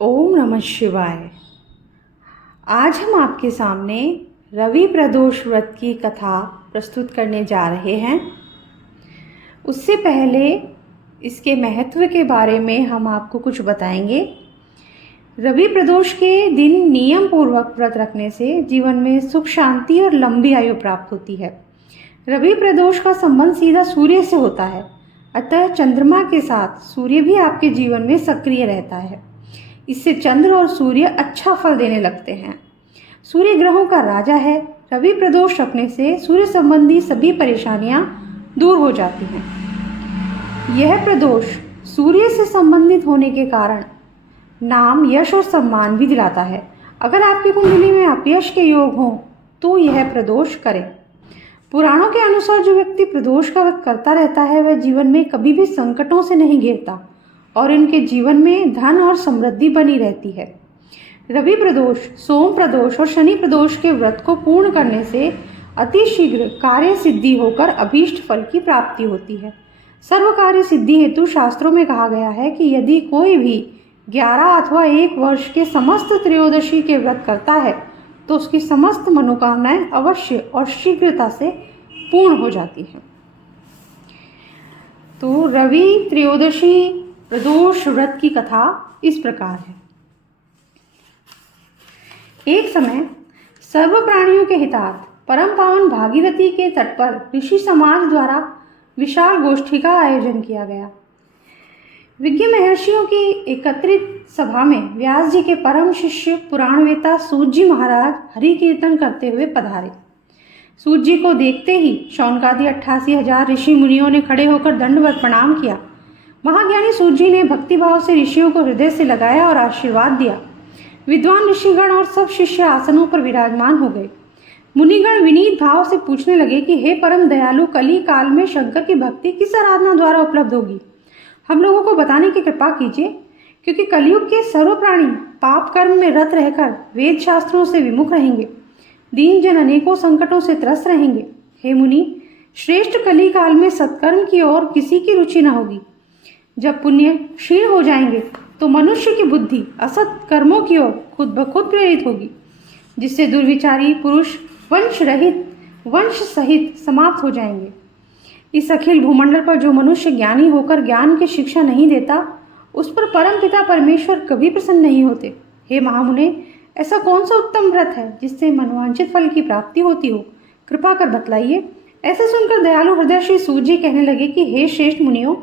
ओम नमः शिवाय। आज हम आपके सामने रवि प्रदोष व्रत की कथा प्रस्तुत करने जा रहे हैं। उससे पहले इसके महत्व के बारे में हम आपको कुछ बताएंगे। रवि प्रदोष के दिन नियम पूर्वक व्रत रखने से जीवन में सुख शांति और लंबी आयु प्राप्त होती है। रवि प्रदोष का संबंध सीधा सूर्य से होता है, अतः चंद्रमा के साथ सूर्य भी आपके जीवन में सक्रिय रहता है। इससे चंद्र और सूर्य अच्छा फल देने लगते हैं। सूर्य ग्रहों का राजा है। रवि प्रदोष रखने से सूर्य संबंधी सभी परेशानियां दूर हो जाती हैं। यह प्रदोष सूर्य से संबंधित होने के कारण नाम, यश और सम्मान भी दिलाता है। अगर आपकी कुंडली में अपयश के योग हों तो यह प्रदोष करें। पुराणों के अनुसार जो व्यक्ति प्रदोष का व्रत करता रहता है वह जीवन में कभी भी संकटों से नहीं घिरता और इनके जीवन में धन और समृद्धि बनी रहती है। रवि प्रदोष, सोम प्रदोष और शनि प्रदोष के व्रत को पूर्ण करने से अतिशीघ्र कार्य सिद्धि होकर अभीष्ट फल की प्राप्ति होती है। सर्व कार्य सिद्धि हेतु शास्त्रों में कहा गया है कि यदि कोई भी 11 अथवा 1 वर्ष के समस्त त्रयोदशी के व्रत करता है तो उसकी समस्त मनोकामनाएं अवश्य और शीघ्रता से पूर्ण हो जाती हैं। तो रवि त्रयोदशी प्रदोष व्रत की कथा इस प्रकार है। एक समय सर्व प्राणियों के हितार्थ परम पावन भागीरथी के तट पर ऋषि समाज द्वारा विशाल गोष्ठी का आयोजन किया गया। विज्ञ महर्षियों की एकत्रित सभा में व्यास जी के परम शिष्य पुराणवेता सूत जी महाराज हरि कीर्तन करते हुए पधारे। सूत जी को देखते ही शौनकादि 88,000 ऋषि मुनियों ने खड़े होकर दंडवत प्रणाम किया। महाज्ञानी सूत जी ने भक्तिभाव से ऋषियों को हृदय से लगाया और आशीर्वाद दिया। विद्वान ऋषिगण और सब शिष्य आसनों पर विराजमान हो गए। मुनिगण विनीत भाव से पूछने लगे कि हे परम दयालु, कली काल में शंकर की भक्ति किस आराधना द्वारा उपलब्ध होगी? हम लोगों को बताने की कृपा कीजिए, क्योंकि कलयुग के सर्व प्राणी पाप कर्म में रत रहकर वेद शास्त्रों से विमुख रहेंगे। दीन जन अनेकों संकटों से त्रस्त रहेंगे। हे मुनि, श्रेष्ठ कली काल में सत्कर्म की ओर किसी की रुचि न होगी। जब पुण्य क्षीण हो जाएंगे तो मनुष्य की बुद्धि असत कर्मों की ओर खुद ब खुद प्रेरित होगी, जिससे दुर्विचारी पुरुष वंश सहित समाप्त हो जाएंगे। इस अखिल भूमंडल पर जो मनुष्य ज्ञानी होकर ज्ञान की शिक्षा नहीं देता, उस पर परम पिता परमेश्वर कभी प्रसन्न नहीं होते। हे महामुने, ऐसा कौन सा उत्तम व्रत है जिससे मनोवांछित फल की प्राप्ति होती हो? कृपा कर बतलाइए। ऐसा सुनकर दयालु हृदय श्री सूत जी कहने लगे कि हे श्रेष्ठ मुनियों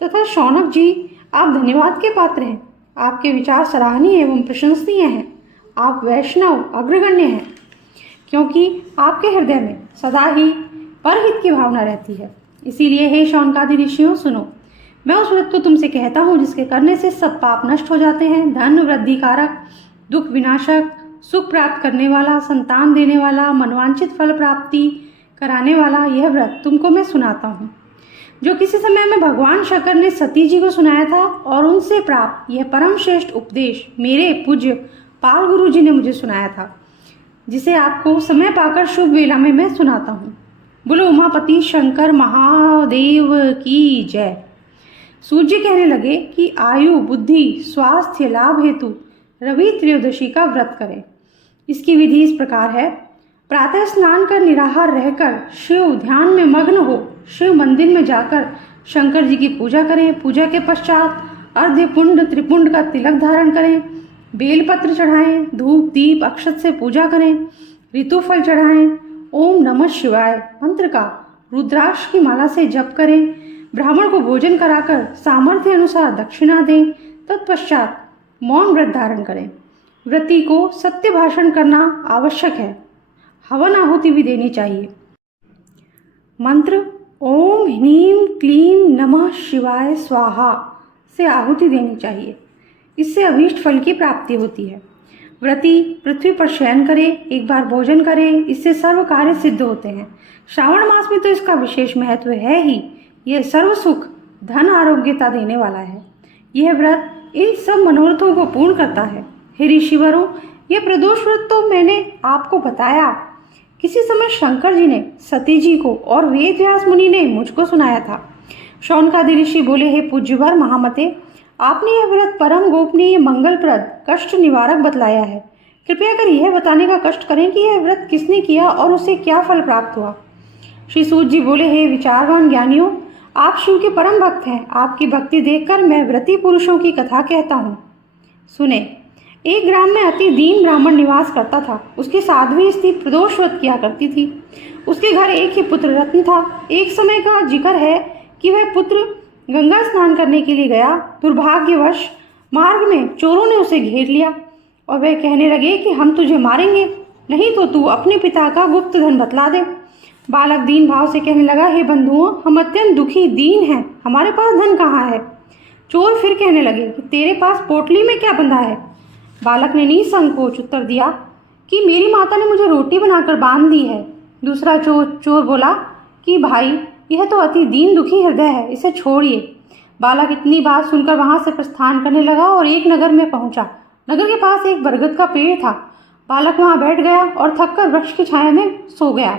तथा शौनक जी, आप धन्यवाद के पात्र हैं। आपके विचार सराहनीय एवं प्रशंसनीय हैं। आप वैष्णव अग्रगण्य हैं, क्योंकि आपके हृदय में सदा ही परहित की भावना रहती है। इसीलिए हे शौनकादि ऋषियों, सुनो, मैं उस व्रत को तुमसे कहता हूँ जिसके करने से सब पाप नष्ट हो जाते हैं। धन वृद्धि कारक, दुख विनाशक, सुख प्राप्त करने वाला, संतान देने वाला, मनोवांछित फल प्राप्ति कराने वाला यह व्रत तुमको मैं सुनाता हूँ, जो किसी समय में भगवान शंकर ने सती जी को सुनाया था और उनसे प्राप्त यह परम श्रेष्ठ उपदेश मेरे पूज्य पाल गुरु जी ने मुझे सुनाया था, जिसे आपको समय पाकर शुभ वेला में मैं सुनाता हूँ। बोलो उमापति शंकर महादेव की जय। सूत जी कहने लगे कि आयु, बुद्धि, स्वास्थ्य लाभ हेतु रवि त्रयोदशी का व्रत करें। इसकी विधि इस प्रकार है। प्रातः स्नान कर निराहार रहकर शिव ध्यान में मग्न हो शिव मंदिर में जाकर शंकर जी की पूजा करें। पूजा के पश्चात अर्ध्य पुंड त्रिपुंड का तिलक धारण करें। बेलपत्र चढ़ाएं, धूप दीप अक्षत से पूजा करें, ऋतुफल चढ़ाएं, ओम नमः शिवाय मंत्र का रुद्राक्ष की माला से जप करें, ब्राह्मण को भोजन कराकर सामर्थ्य अनुसार दक्षिणा दें। तत्पश्चात मौन व्रत धारण करें। व्रती को सत्य भाषण करना आवश्यक है। हवन आहुति भी देनी चाहिए। मंत्र ओम ह्रीं क्लीं नमः शिवाय स्वाहा से आहुति देनी चाहिए। इससे अभीष्ट फल की प्राप्ति होती है। व्रती पृथ्वी पर शयन करे, एक बार भोजन करे, इससे सर्व कार्य सिद्ध होते हैं। श्रावण मास में तो इसका विशेष महत्व है ही। यह सर्व सुख, धन, आरोग्यता देने वाला है। यह व्रत इन सब मनोरथों को पूर्ण करता है। हे ऋषिवरों, यह प्रदोष व्रत तो मैंने आपको बताया। किसी समय शंकर जी ने सती जी को और वेद व्यास मुनि ने मुझको सुनाया था। शौनकादि ऋषि बोले, हे पूज्यवर महामते, आपने यह व्रत परम गोपनीय, मंगलप्रद, कष्ट निवारक बतलाया है। कृपया कर यह बताने का कष्ट करें कि यह व्रत किसने किया और उसे क्या फल प्राप्त हुआ। श्री सूत जी बोले, हे विचारवान ज्ञानियों, आप शिव के परम भक्त हैं। आपकी भक्ति देखकर मैं व्रती पुरुषों की कथा कहता हूँ। सुने। एक ग्राम में अति दीन ब्राह्मण निवास करता था। उसकी साध्वी स्त्री प्रदोष व्रत किया करती थी। उसके घर एक ही पुत्र रत्न था। एक समय का जिक्र है कि वह पुत्र गंगा स्नान करने के लिए गया। दुर्भाग्यवश मार्ग में चोरों ने उसे घेर लिया और वह कहने लगे कि हम तुझे मारेंगे, नहीं तो तू अपने पिता का गुप्त धन बतला दे। बालक दीन भाव से कहने लगा, हे बंधुओं, हम अत्यंत दुखी दीन हैं, हमारे पास धन कहाँ है। चोर फिर कहने लगे कि तेरे पास पोटली में क्या बंधा है। बालक ने निसंकोच उत्तर दिया कि मेरी माता ने मुझे रोटी बनाकर बांध दी है। दूसरा चोर बोला कि भाई, यह तो अति दीन दुखी हृदय है, इसे छोड़िए। बालक इतनी बात सुनकर वहां से प्रस्थान करने लगा और एक नगर में पहुंचा। नगर के पास एक बरगद का पेड़ था। बालक वहां बैठ गया और थककर वृक्ष की छाया में सो गया।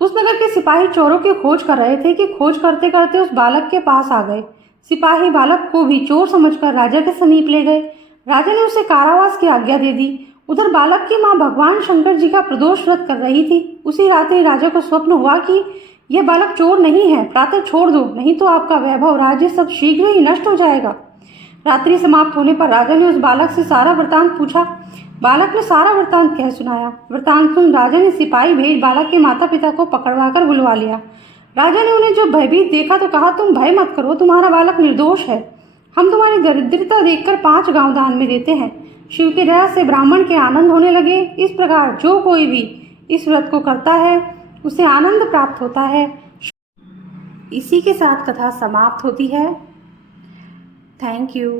उस नगर के सिपाही चोरों की खोज कर रहे थे कि खोज करते करते उस बालक के पास आ गए। सिपाही बालक को भी चोर समझकर राजा के समीप ले गए। राजा ने उसे कारावास की आज्ञा दे दी। उधर बालक की मां भगवान शंकर जी का प्रदोष व्रत कर रही थी। उसी रात्रि राजा को स्वप्न हुआ कि यह बालक चोर नहीं है, प्रातः छोड़ दो, नहीं तो आपका वैभव राज्य सब शीघ्र ही नष्ट हो जाएगा। रात्रि समाप्त होने पर राजा ने उस बालक से सारा वृतांत पूछा। बालक ने सारा वृतांत कह सुनाया। वृतांत सुन राजा ने सिपाही भेज बालक के माता पिता को पकड़वाकर बुलवा लिया। राजा ने उन्हें जब भयभीत देखा तो कहा, तुम भय मत करो, तुम्हारा बालक निर्दोष है। हम तुम्हारी दरिद्रता देखकर 5 गांव दान में देते हैं। शिव की दया से ब्राह्मण के आनंद होने लगे। इस प्रकार जो कोई भी इस व्रत को करता है उसे आनंद प्राप्त होता है। इसी के साथ कथा समाप्त होती है। Thank you.